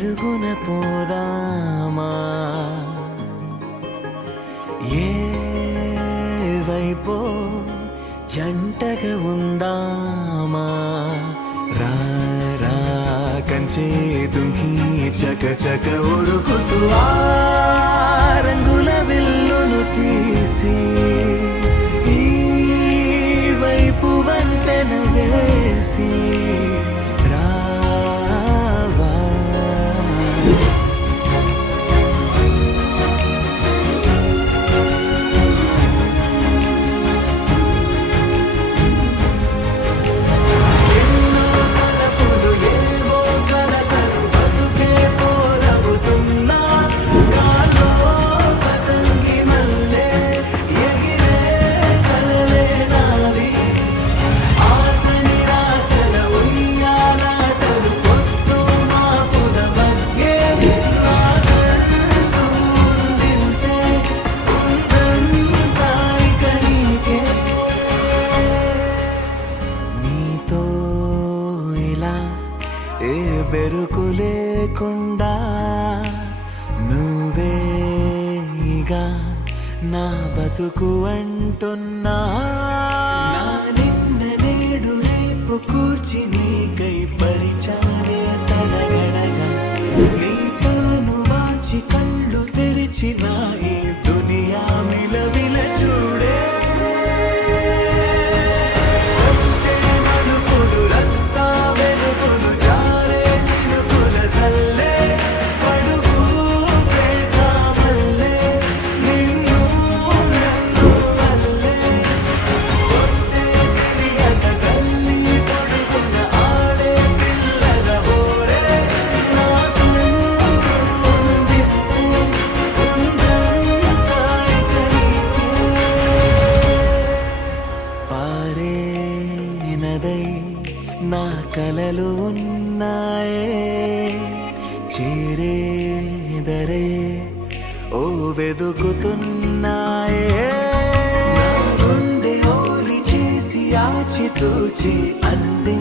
పరుగున పోదామా ఏ వైపో జంటగా ఉందామా రా రా కంచే తుంకి చక చక ఉరుకుతూ ఆ రంగుల విల్లును తీసి ఈ వైపు వంతెన వేసి రావా ఎన్నో తలపులు ఏవో కలతలు బతుకే పోలవుతున్నా గాల్లో పతంగి మల్లె ఎగిరే కలలే నావి ఆశ నిరాశల ఉయ్యాలాటలు పొద్దు మాపుల మధ్యే నాకంటూ ఉందింతే ఉందంతా ఇక నీకే నీతో ఇలా ఏ బెరుకు లేకుండా నువ్వేగా నా బతుకు అంటున్నా నా నిన్న నేడు రేపు కూర్చి నీకై పరిచానే తడగడగా నీ కలను వాచి కళ్ళు తెరిచిన ఈ దునియా మిలవిల చూడే వచ్చే మలుపులు రస్తా వెలుగులు జారే చినుకుల సల్లే పడుగు పేట మల్లె నిన్ను నన్ను వల్లే కొట్టే తెలియక గల్లీ పొడుగున ఆడే పిల్లల హోరే నాకంటూ ఉందింతే ఉందంతా ఇక నీకే పారే నదై నా కలలు ఉన్నాయే చేరేదరే ఓ వెదుకుతున్నాయే నా గుండె ఓలి చేసి ఆచితూచి అంది